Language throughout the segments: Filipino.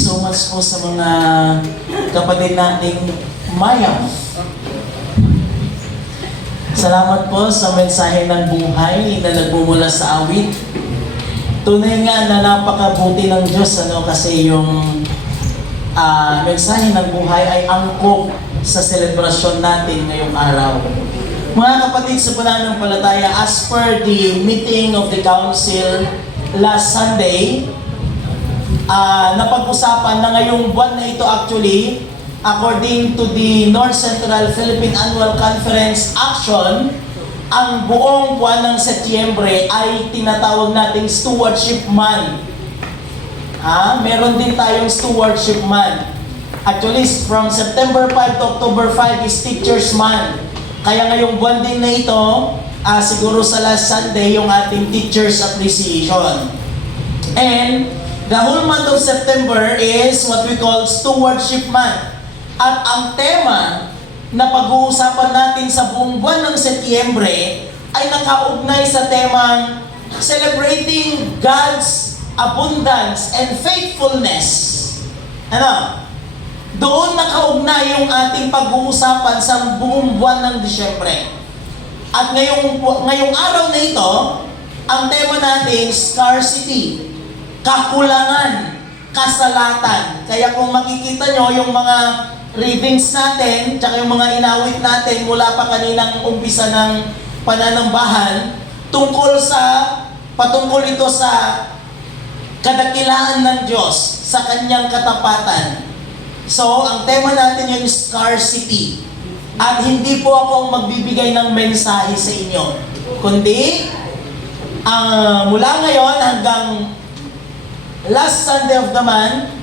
so much po sa mga kapatid nating Mayam. Salamat po sa mensahe ng buhay na nagmumula sa awit. Tunay nga na napakabuti ng Diyos, kasi yung mensahe ng buhay ay angkop sa selebrasyon natin ngayong araw. Mga kapatid sa pananampalataya, as per the meeting of the council last Sunday, napag-usapan na ngayong buwan na ito actually, according to the North Central Philippine Annual Conference Action, ang buong buwan ng Setyembre ay tinatawag nating Stewardship Month. Meron din tayong Stewardship Month. Actually, from September 5 to October 5 is Teachers Month. Kaya ngayong buwan din na ito, siguro sa last Sunday, yung ating Teachers Appreciation. And the whole month of September is what we call Stewardship Month. At ang tema na pag-uusapan natin sa buong buwan ng Setyembre ay nakaugnay sa temang Celebrating God's Abundance and Faithfulness. Doon nakaugnay yung ating pag-uusapan sa buong buwan ng Disyembre. At ngayong araw na ito, ang tema natin, scarcity, kakulangan, kasalatan. Kaya kung makikita nyo yung mga readings natin, tsaka yung mga inawit natin mula pa kaninang umpisa ng pananambahan, patungkol ito sa kadakilaan ng Diyos, sa kanyang katapatan. So, ang tema natin yung scarcity. At hindi po ako ang magbibigay ng mensahe sa inyo, kundi mula ngayon hanggang last Sunday of the month,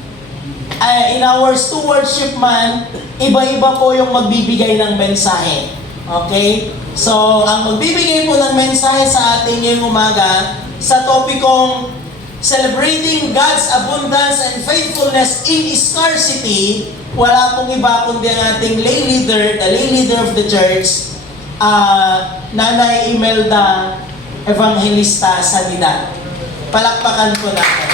in our Stewardship Month, iba-iba po yung magbibigay ng mensahe. Okay? So, ang magbibigay po ng mensahe sa atin ngayong umaga, sa topikong Celebrating God's Abundance and Faithfulness in Scarcity, wala pong iba kundi ang ating lay leader, the lay leader of the church, Nanay Imelda Evangelista Sanidad. Palakpakan po natin.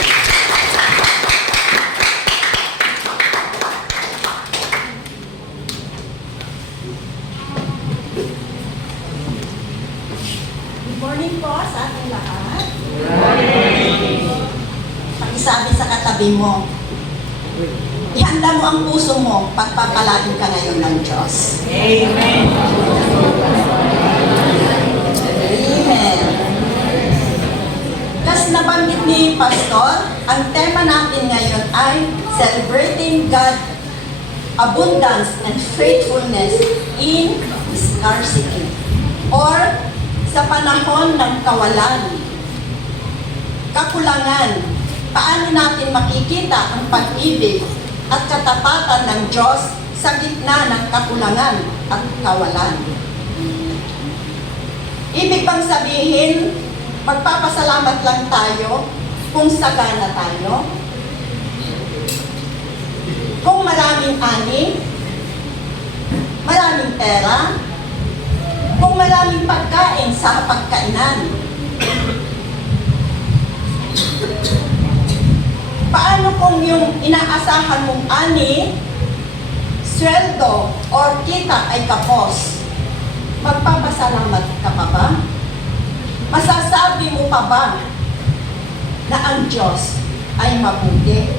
Good morning po sa ating lahat. Pakisabi sa katabi mo, ihanda mo ang puso mo, pagpapalain ka ngayon ng Diyos. Amen. Amen. Kasi nabanggit ni Pastor, ang tema natin ngayon ay Celebrating God's Abundance and Faithfulness in Scarcity, or sa panahon ng kawalan, kakulangan. Paano natin makikita ang pag-ibig at katapatan ng Diyos sa gitna ng kakulangan at kawalan? Ibig bang sabihin, magpapasalamat lang tayo kung sagana tayo? Kung maraming ani, maraming pera, kung maraming pagkain sa pagkainan? Paano kung yung inaasahan mong ani, sweldo, or kita ay kapos? Magpapasalamat ka pa ba? Masasabi mo pa ba na ang Diyos ay mabuti?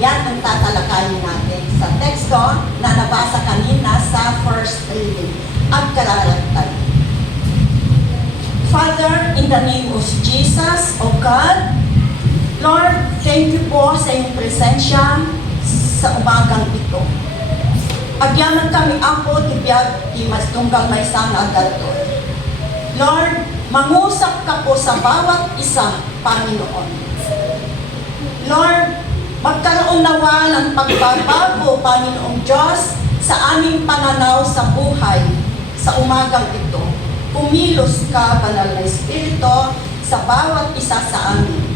Yan ang tatalakayin natin sa teksto na nabasa kanina sa first reading. Ang kalalagtad. Father, in the name of Jesus, O God, Lord, thank you po sa iyong presensya sa umagang ito. Agyaman kami ako, tibiyag, timas tunggang may sana agad to. Lord, mangusap ka po sa bawat isa, Panginoon. Lord, magkaroon nawa ng pagbabago, Panginoong Diyos, sa aming pananaw sa buhay sa umagang ito. Kumilos ka, Banal na Espiritu, sa bawat isa sa amin.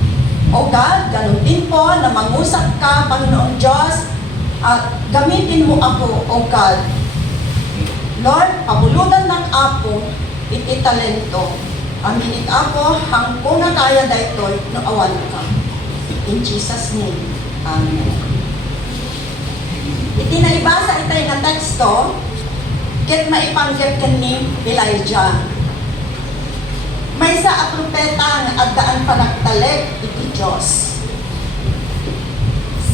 O God, ganun din po na mangusap ka, Panginoong Diyos, at gamitin mo ako, O God. Lord, pabulutan ng apo, iti talento. Aminit ako, hangko na kaya daytoy no awan ka. In Jesus' name, Amen. Iti naibasa itay nga teksto, ket maipanggep ken ni Elijah. Maysa a propeta nga addaan panagtalek iti Dios.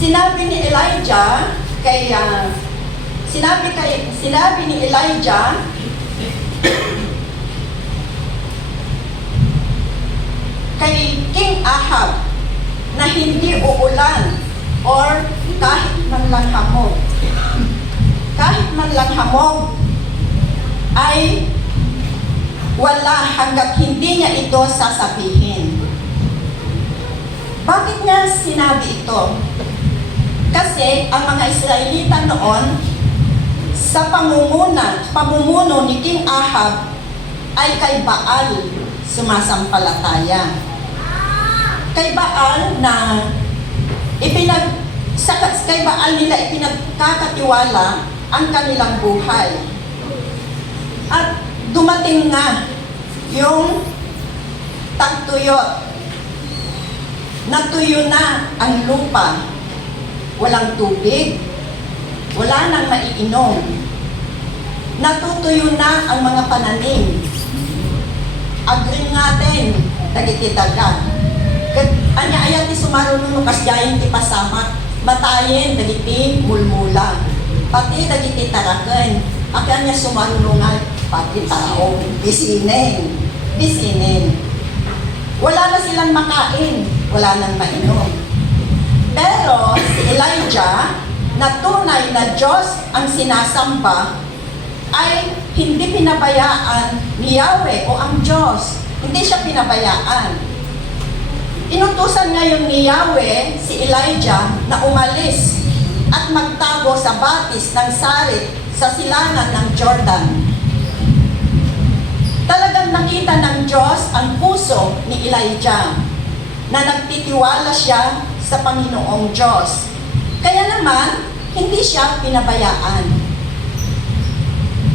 Sinabi ni Elijah kay sinabi ni Elijah kay King Ahab na hindi uulan or kahit man lang hamog. Kahit man lang hamog ay wala hanggat hindi niya ito sasabihin. Bakit niya sinabi ito? Kasi ang mga Israelita noon sa pamumuno ni King Ahab ay kay Baal sumasampalataya. Kay Baal na kay Baal nila ipinagkakatiwala ang kanilang buhay. At dumating na yung tagtuyot. Natuyo na ang lupa. Walang tubig. Wala nang maiinom. Natutuyo na ang mga pananim. Agrin natin, dagiti daga. Anya ayat ti sumaruno kas jayin ti pasamak. Matayin, dagiti mulmula. Pati dagiti taraken. Akan niya sumaruno nga, pati tao. Bisinin. Wala na silang makain. Wala nang mainom. Pero si Elijah, na tunay na Diyos ang sinasamba, ay hindi pinabayaan ni Yahweh o ang Diyos. Hindi siya pinabayaan. Inutusan ngayon ni Yahweh si Elijah na umalis at magtago sa batis ng Sarit sa silangan ng Jordan. Talagang nakita ng Diyos ang puso ni Elijah na nagtitiwala siya sa Panginoong Diyos. Kaya naman, hindi siya pinabayaan.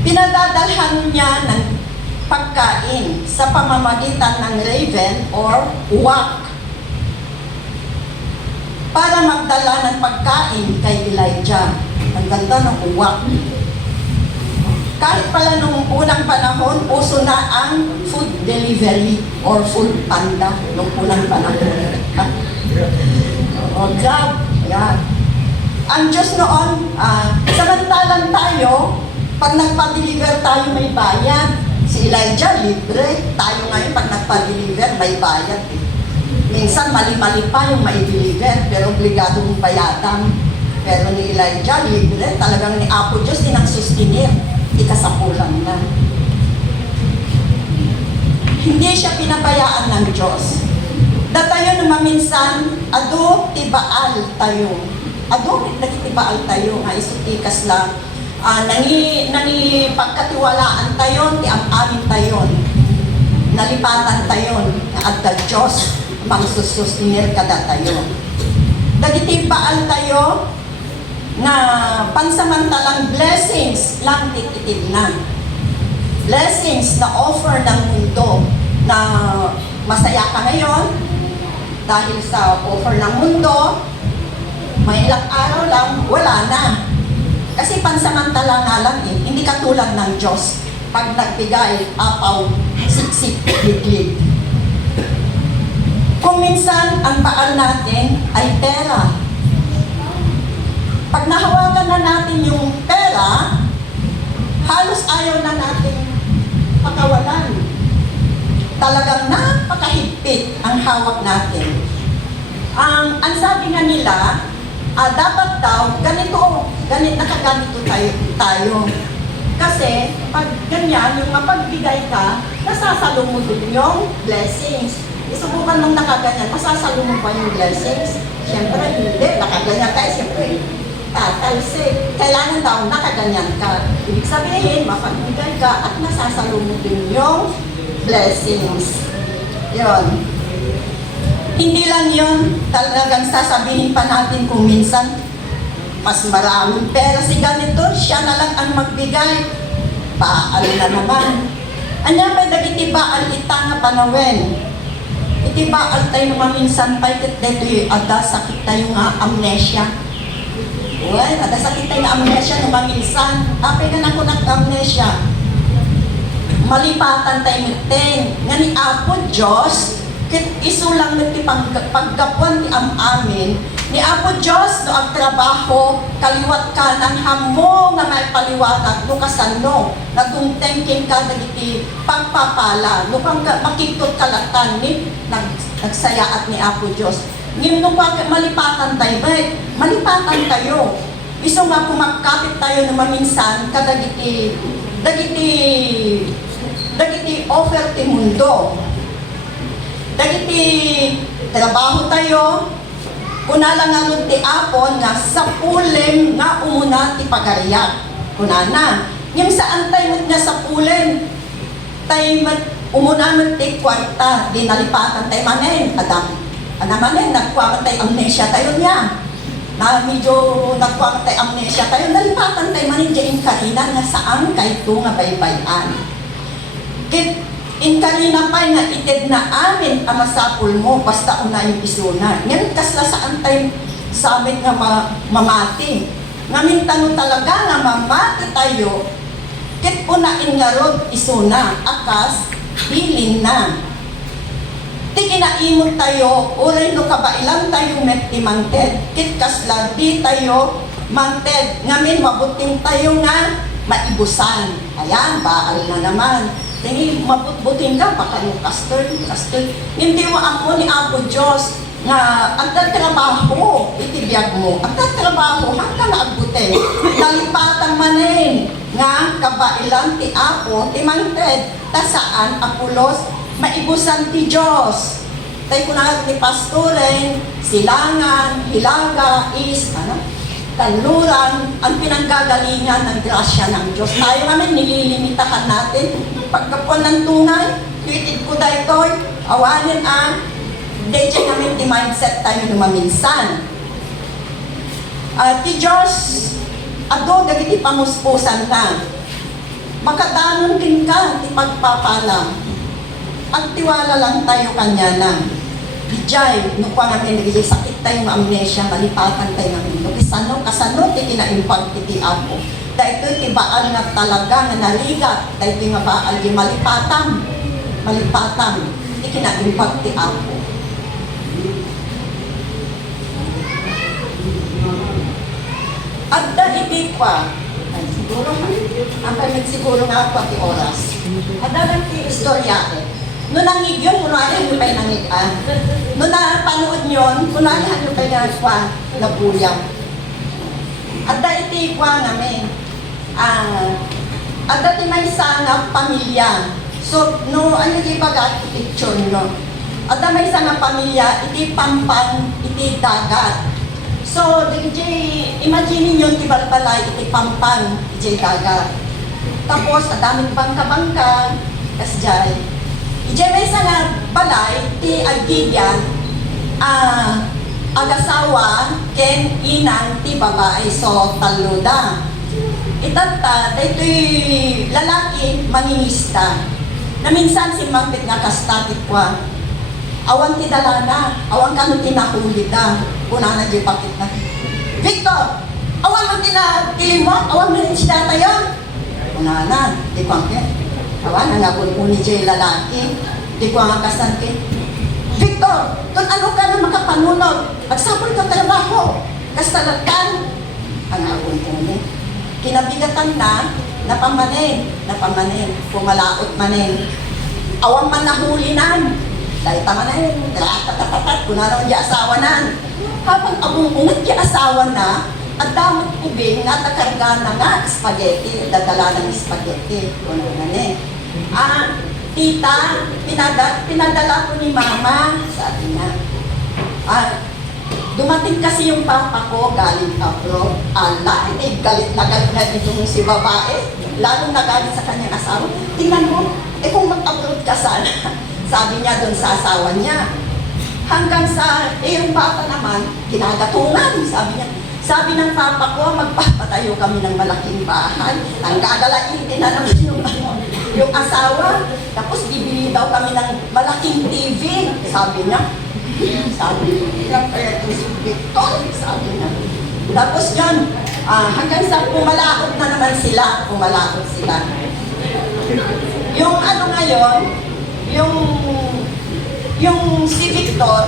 Pinadadalhan niya ng pagkain sa pamamagitan ng raven or uwak para magdala ng pagkain kay Elijah. Ang ganda ng uwak. Kahit pala nung unang panahon, uso na ang food delivery or food panda nung unang panahon. Oh, Grab. Yan. Ang Diyos noon, samantalang tayo, pag nagpa-deliver tayo may bayad. Si Elijah, libre. Tayo ngayon, pag nagpa-deliver, may bayad. Minsan, mali-mali pa yung mai-deliver, pero obligado mong bayadan. Pero ni Elijah, libre. Talagang ni Apo Diyos, inang sustinir. Ikasapulan na. Hindi siya pinabayaan ng Diyos. Datayo naman minsan, ado tibaal tayo. Ado, nagtibaal tayo, nga isutikas lang. Pagkatiwalaan tayo, ti amin tayo. Nalipatan tayo, at the Diyos, mangsusustinir kada tayo. Nagtibaal tayo, na pansamantalang blessings lang tititib na. Blessings na offer ng mundo na masaya ka ngayon dahil sa offer ng mundo, may ilang araw lang, wala na. Kasi pansamantala nga lang eh, hindi katulad ng Diyos. Pag nagbigay, apaw, siksik, liglig. Kung minsan, ang baal natin ay pera. Pag nahawakan na natin yung pera, halos ayaw na natin pakawalan. Talagang napakahigpit ang hawak natin. Ang sabi nga nila, dapat daw, nakaganito tayo. Kasi, pag ganyan, yung mapagbigay ka, nasasalo mo din yung blessings. Isubukan mong nakaganyan, masasalo mo pa yung blessings? Siyempre, hindi. Nakaganyan tayo, siyempre. Talsik. Kailangan daw nakaganyan ka. Ibig sabihin, mapagbigay ka at nasasalo mo din yung blessings. Yun. Hindi lang yun. Talagang sasabihin pa natin kung minsan mas maraming pera si ganito, siya na lang ang magbigay. Baal na naman. Anya pa dagiti baal ita nga panawen. Iti baal tayo naman minsan pa dito yung aga sakit tayo nga amnesia. Well, ada sakit tayo na amnesia nung maminsan. Apay na ako nag-amnesia. Malipatan tayo ngiten. Nga ni Apo Diyos, kit isulang niti pagkapuan ni amin, ni Apo Diyos no ang trabaho, kaliwat ka ng hamo nga may paliwanag, no kasano, nagtungtengkin ka dagiti pagpapala, no kang makikot kalatan ni nagsayaat ni Apo Diyos. Ngayon nung malipatan tayo, malipatan tayo. Iso nga kumakapit tayo na maminsan, kadagiti offer ti mundo. Dagiti trabaho tayo, kunala nga nun ti apon nga sa pulen nga umuna ti pagariyak. Kunana, yung saan tayo nga sa pulen, tayo umuna nun ti kwarta, di nalipatan tayo manen, adam. Ano manen, nagkuwaman tayo amnesia tayo niya. Na medyo nagkuwaman tayo amnesia tayo, nalipatan tayo manen dyan karina nga saan kay ito nga baybayan. Kit inkalina pa nga ited na amin ang masapul mo basta una yung isuna. Ngayon kasla saan tayo sabit nga mamati. Ngamin tanong talaga nga mamati tayo, kit unain nga rod isuna, akas, bilin na. Ti kinaimot tayo, uray no kabailang tayo met ti mangted, kit kasla di tayo mangted. Ngamin mabuting tayo nga maibusan. Ayan, baal na naman. Tingi mabutbutin ka, baka yung caster. Hindi mo ako ni Apo Diyos nga ang tatrabaho, itibiyag mo. Ang tatrabaho, hanggang naagbutin. Nalipatan manin nga kabailang ti Apo, ti mangted, tasaan, apulos, maibusan ti Diyos. Tayo ko na ni pastoren, silangan, hilaga, kanluran, ang pinanggagalingan ng grasya ng Diyos. Tayo namin nililimitahan natin. Pagkapuan ng tunay, tuwitid ko dahil awanin dahil namin di mindset tayo na maminsan. Ti Diyos, ado, dagiti pamuspusan ka. Makadanon din ka, ti pagpapala. Agtiwala lang tayo kanya na. Dijay, no pa namin nagiging sakit tayong amnesia, malipatan tayo namin. No, kasano, ti kinaimpag ti Apo. Dahil ito'y tibaal nga talaga nga naligat. Dahil ito'y nga baal di malipatan, ti kinaimpag ti Apo. At dahil di pa, siguro nga ako ti oras. At dahil ti istorya no nangig yun, kunwari ano kayo nangigan. No napanood yun, kunwari ano kayo nabuyang. At dahil iti kwa namin, at dahil may sana pamilya. So, no, ano yung pag-picture no? At dahil may sana pamilya, iti pampang, iti dagat. So, imagine nyo, iti balbalay, iti pampang, iti dagat. Tapos, at daming bangka-bangka, kasjay. Ije may nga balay, ti agidya, agasawa, ken inang ti babae, so taluda. Itata, ito'y lalaki, mangingista. Na minsan si Magpit nga kastatik kwa, awan ti dalana, awan ka no tinahuli ka, kuna na di pakit na. Victor, awan mo tilimot, awan mo rin siya tayo. Kuna na, di pakit. Awan, nangabun-uni dyan lalaki. Di ko ang kasantin. Victor, kung ano ka na makapanunod, magsapol ka trabaho. Kastalagkan. Ang nangabun-uni. Kinabigatan na, napamanin. Pumalaot manin. Awan man nahuli nan. Dahil tama na yun. Tatapatat, kung naroon di asawa nan. Habang abungungat di asawa na, at damot kubing nga takarga na nga spaghetti, dadala ng spaghetti. Kung ano na tita, pinadala ko ni mama, sabi niya. Dumating kasi yung papa ko, galing abroad. Galit na itong si babae. Lalong nagalit sa kanyang asawa. Tingnan mo, kung mag-abroad ka sana. Sabi niya doon sa asawa niya. Hanggang sa, yung bata naman, ginagatungan, sabi niya. Sabi ng papa ko, magpapatayo kami ng malaking bahay. Ang gagalain din na naman yung asawa. Tapos bibili daw kami ng malaking TV. Sabi niya. Sabi niya, kaya ito si Victor. Sabi niya. Tapos yun, hanggang sa pumalaot na naman sila, pumalaot sila. Yung ano ngayon, yung si Victor,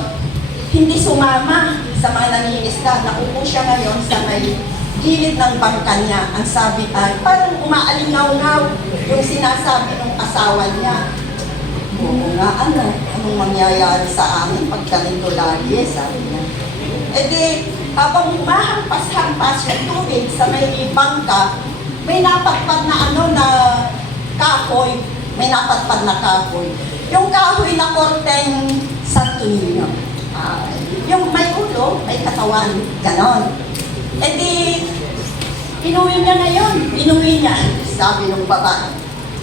hindi sumama sa mga nangingisda. Naupo siya ngayon sa may gilid ng bangka niya. Ang sabi ay, parang umaalingaw-ngaw yung sinasabi ng asawa niya. Oo nga, anong mangyayari sa amin pag ganito lagi, sabi niya. E di, habang humahampas-hampas yung tubig sa may bangka, may napatpad na na kahoy. May napatpad na kahoy. Yung kahoy na korteng Santo Niño. Yung may ulo, may katawan, ganon. E di, inuwi niya ngayon. Inuwi niya. Sabi ng babae,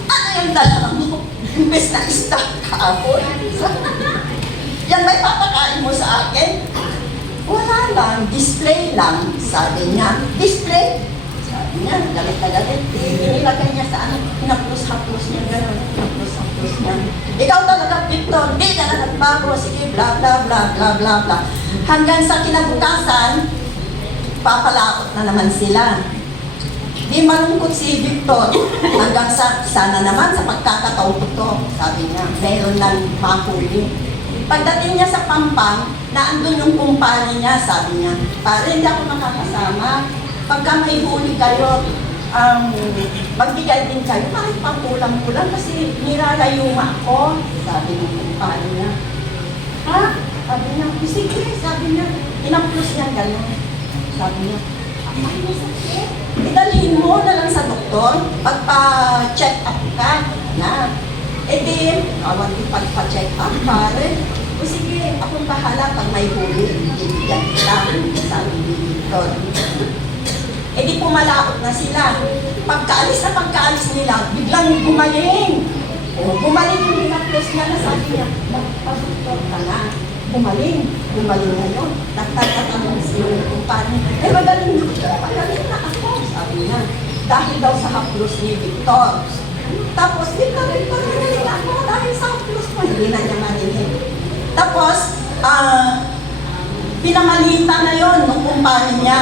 ano yung dala mo? Imbes na isda kahoy. Yan may papakain mo sa akin? Wala lang, display lang. Sabi niya, display? Sabi niya, galit na galit. Inilagay niya sa hinaplos-haplos niya, gano'n. Hinaplos-haplos niya. Ikaw talaga, Victor, di ka na nagbago. Sige, bla bla bla bla bla bla. Hanggang sa kinabukasan, papalaot na naman sila. Di malungkot si Victor. Hanggang sa, sana naman sa pagkakataon ito, sabi niya, meron ng mahuli. Pagdating niya sa Pampang, na andun yung kumpare niya, sabi niya, pare, hindi ako makakasama. Pagka may huli kayo, magbigay din kayo, kahit pang kulang-kulang kasi nilalayo ako, sabi ng kumpare niya. Ha? Sabi niya, sige, sabi niya, inaplos niya gano'n. Sabi niya, may masakit. Idalhin mo na lang sa doktor, pagpa-check up ka, na. E di, awag di pagpa-check up, pare. O sige, akong bahala pag may huli, ibigyan kita, sabi ni Victor. E di pumalaot na sila. Pagkaalis nila, biglang gumaling. O, gumaling yung hinaplos niya na sabi niya, magpa-doktor ka na. Gumaling ngayon. Nagtatanong siya yung kumpanya. Magaling na ako, sabi niya. Dahil daw sa haplos ni Victor. Tapos, Victor, magaling ako dahil sa haplos mo. Hindi na niya marinig. Tapos, pinamalita na yon ng kumpanya niya.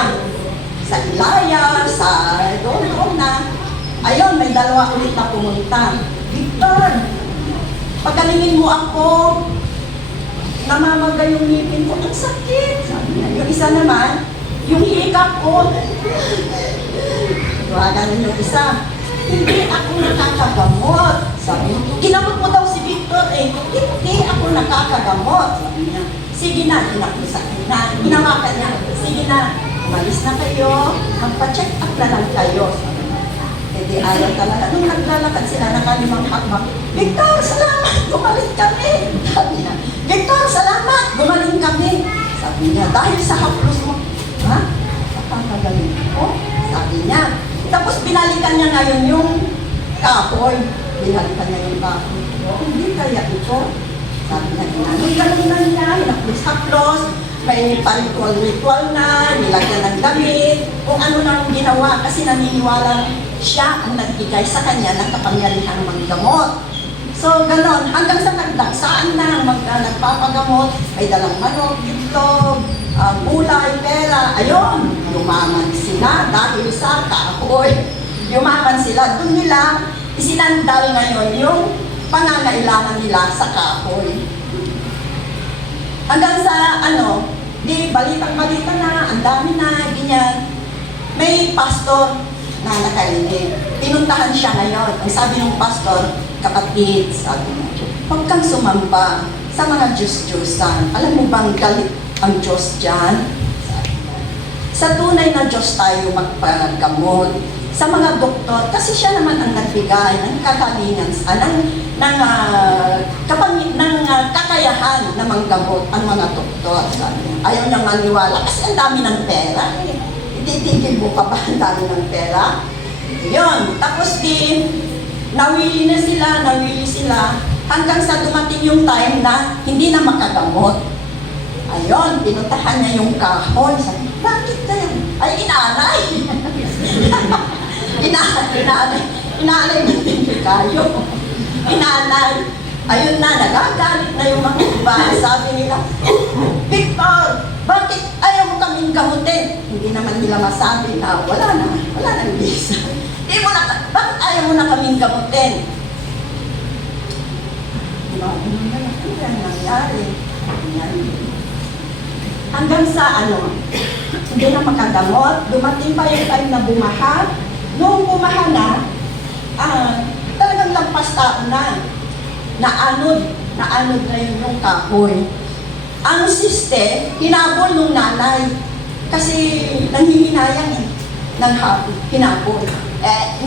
Sa Ilaya, sa doon na. Ayun, may dalawa ulit na pumunta. Victor, pagalingin mo ako. Namamagay yung ngipin ko. Ang sakit. Sabi niya. Yung isa naman, yung hikap ko. Ganun yung isa. Hindi ako nakakagamot. Sabi niya. Ginamot mo daw si Victor eh. Hindi ako nakakagamot. Sabi niya. Sige na. Hinawakan niya. Sige na. Umalis na kayo. Magpa-check up na lang kayo. Sabi niya. Eh di ayaw talaga. Nung naglalakad sila nakalimang hakbang. Victor, salamat. Gumaling kami. Sabi niya. Victor, salamat! Gumaling kami. Sabi niya, dahil sa haplos mo, ha? Nakakagaling ko? Sabi niya. Tapos binalikan niya ngayon yung kahoy. Binalikan niya yung kahoy. Hindi kaya ito. Sabi niya, ganun na niya, hinaplos-haplos, may paritual-ritual na, nilagyan ng damit, kung ano na ang ginawa, kasi naniniwala siya ang nagbigay sa kanya ng kapangyarihan manggamot. So, ganon. Hanggang sa nagdagsaan na, nagpapagamot, may dalang manok, itlog, gulay, pera. Ayun, yumaman sila dahil sa kahoy. Yumaman sila. Doon nila isinandal ngayon yung pangangailangan nila sa kahoy. Hanggang sa, di balitang-balita na, ang dami na, ganyan. May pastor na nakarinig. Pinuntahan siya ngayon. Ang sabi ng pastor, kapatid, sabi mo, huwag kang sumamba sa mga Diyos-Diyosan. Alam mo bang galit ang Diyos dyan? Sabi mo. Sa tunay na Diyos tayo magpagamot. Sa mga doktor, kasi siya naman ang nagbigay ng kakalingan, ng kakayahan na manggamot ang mga doktor. Sabi niya. Ayaw niyang maniwala kasi ang dami ng pera. Ititigil mo pa ba ang dami ng pera? Yun. Tapos nawili sila, hanggang sa dumating yung time na hindi na makagamot. Ayun, pinuntahan niya yung kahoy. Sabi, bakit kaya? Ay, inanay! Inanay matindi kayo. Inanay. Ayun na, nagagalit na yung mga iba. Sabi nila, Victor, bakit ayaw mo kaming gamutin? Hindi naman nila masabi na wala nang visa. Bakit ayaw mo na kaming gamutin? Ano nangyari? Hanggang sa hindi na makagamot, dumating pa yung time na bumaha. Noong bumaha na, talagang lampas taon na. Naanod na yun yung kahoy. Ang siste, hinabol nung nanay. Kasi nanghihinayang hinabol.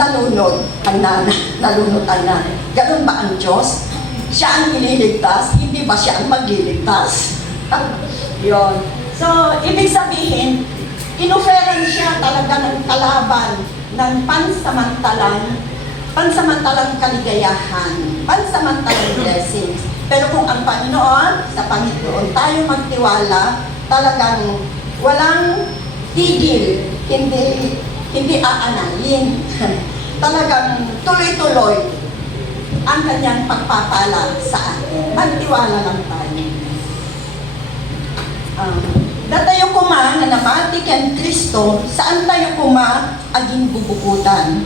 Nalunod ang nanay. Ganun ba ang Diyos? Siya ang ililigtas, hindi ba siya ang magliligtas? Yun. So, ibig sabihin, inoferan siya talaga ng kalaban ng pansamantalang kaligayahan, pansamantalang blessings. Pero kung ang Panginoon, sa Panginoon tayo magtiwala, talagang walang tigil, hindi aanalin. Talagang tuloy-tuloy ang kanyang pagpapala sa atin. Magtiwala lang tayo. Datayo kuma na namati ken Kristo, saan tayo kuma aging bubukutan.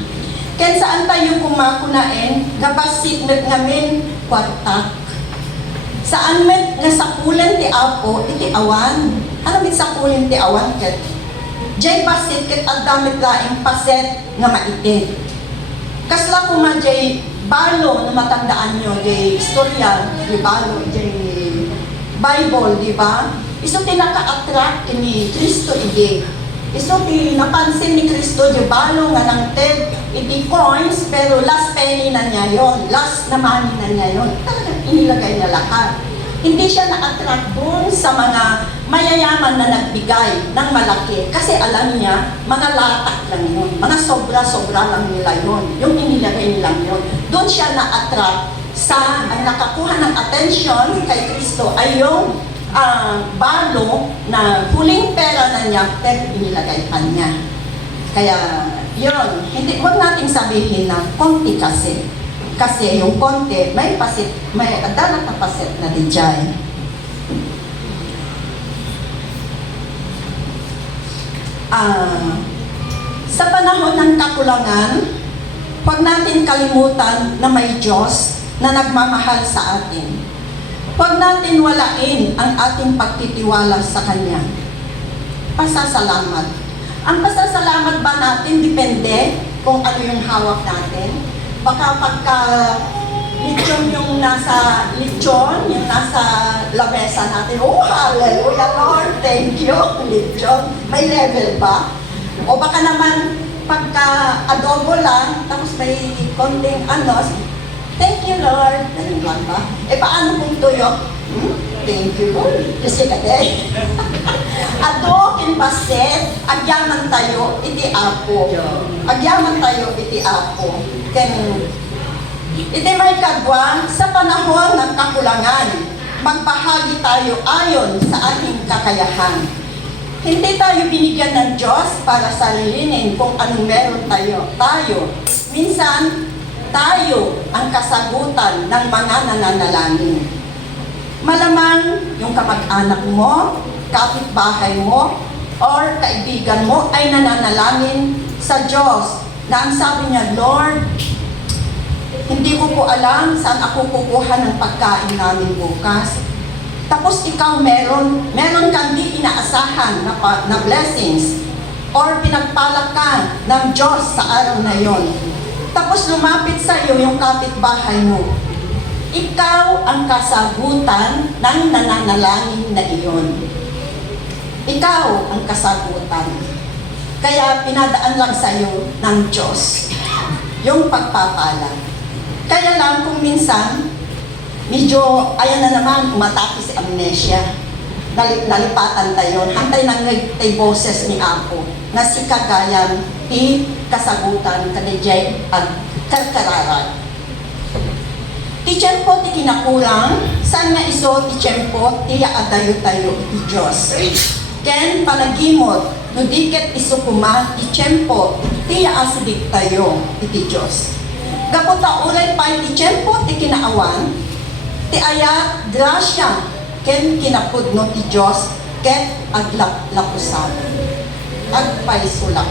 Ken saan tayo kuma kunain, gabasit met ngamin kwartak. Saan met nga sapulan ti Apo, iti awan. Ano mit sapulan ti awan ket? Jay basit ket agdamit laing paset nga maitid. Kasla kuma jay balo na matandaan nyo, jay istorya, jay balo, jay Bible, di ba? Iso tinaka-attract ni Kristo ide. Iso napansin ni Kristo di balo nga ng TED, iti coins, pero last penny na niya yon, last na money na niya yon. Talagang inilagay niya lahat. Hindi siya na-attract doon sa mga mayayaman na nagbigay ng malaki. Kasi alam niya, mga latak lang yun. Mga sobra-sobra lang nila yun. Yung inilagay nilang yun. Doon siya na-attract sa, ang nakakuha ng attention kay Kristo ay yung balo na huling pera na niya, pero inilagay pa niya. Kaya, yun, huwag nating sabihin na konti kasi. Kasi yung konti, may dalat na pasit na dijay. Sa panahon ng kakulangan, huwag natin kalimutan na may Diyos na nagmamahal sa atin. Huwag natin walain ang ating pagtitiwala sa Kanya. Pasasalamat. Ang pasasalamat ba natin depende kung ano yung hawak natin? Baka pagka lechon yung nasa lamesa natin, oh, hallelujah, Lord, thank you, lechon. May level ba? O baka naman pagka adobo lang, tapos may konting thank you, Lord. Ganun lang ba? Paano kung tuyo? Thank you, Lord. Kasi kade. Ado, kinbaset, agyaman tayo, iti apo. Agyaman tayo, iti apo. Iti may kagwa, sa panahon ng kakulangan, magbahagi tayo ayon sa ating kakayahan. Hindi tayo binigyan ng Diyos para sarilinin kung anong meron tayo. Minsan, tayo ang kasagutan ng mga nananalangin. Malamang yung kamag-anak mo, kapitbahay mo, or kaibigan mo ay nananalangin sa Diyos na ang sabi niya, Lord, hindi ko po alam saan ako kukuha ng pagkain namin bukas. Tapos ikaw meron kang di inaasahan na blessings or pinagpalak ka ng Diyos sa araw na yon. Tapos lumapit sa iyo yung kapitbahay mo. Ikaw ang kasagutan ng nananalangin na iyon. Ikaw ang kasagutan. Kaya pinadaan lang sa iyo ng Diyos yung pagpapala. Kaya lang kung minsan, medyo, ayan na naman, umatake si amnesia. Nalipatan tayo. Hantay ng tay boses ni Apo na si kagayan ti kasagutan kadijay ag karkararan. Ti tiyempo ti kinakulang, saan nga iso ti tiyempo ti adayo tayo iti Diyos. Ken panagimot, no diket iso kuma ti tiyempo ti asibig tayo iti Diyos. Gaputa uray pa ti tiyempo ti kinaawan, ti aya grasya ken kinapudno ti Diyos ket aglapusan. agpaisula.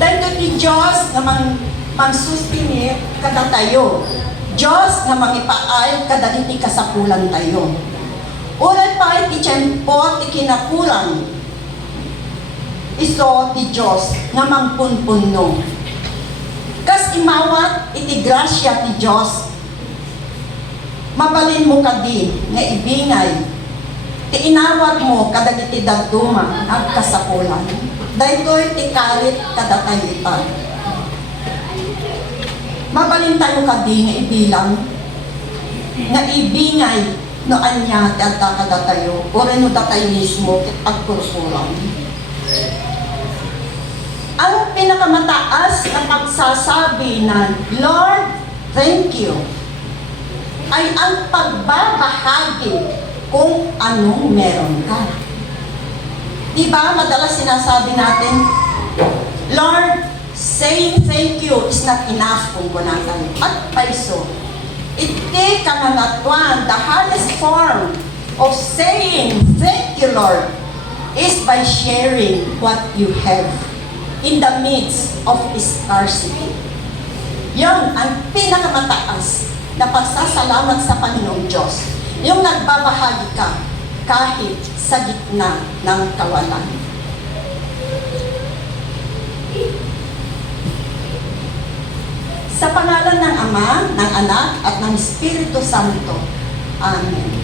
Dahil ti Diyos nga magsustinir kada tayo. Diyos nga mangipaay kada iti kasapulan tayo. Uray pa iti tiyempo ti kinakulang. Iso ti Diyos nga mangpunpunno. Kas imawat iti grasya ti Diyos. Mabalin mo kadi nga ibingay. Ti inawat mo kada iti daduma agkasapulan. Daytoy ti kalit kada tayo. Mabalin tayo kadi nga ibilang nga ibingay no anya ti adda kada tayo o ren no tayo mismo ket agkursuran. Ang pinakamataas na pagsasabi na Lord, thank you ay ang pagbabahagi kung anong meron ka. Diba madalas sinasabi natin, Lord, saying thank you is not enough kung kunatan. At paiso, iti kananatuan, the highest form of saying thank you, Lord, is by sharing what you have in the midst of scarcity. Yan ang pinakamataas na pagsasalamat sa Panginoong Diyos. Yung nagbabahagi ka kahit sa gitna ng kawalan. Sa pangalan ng Ama, ng Anak, at ng Espiritu Santo. Amen.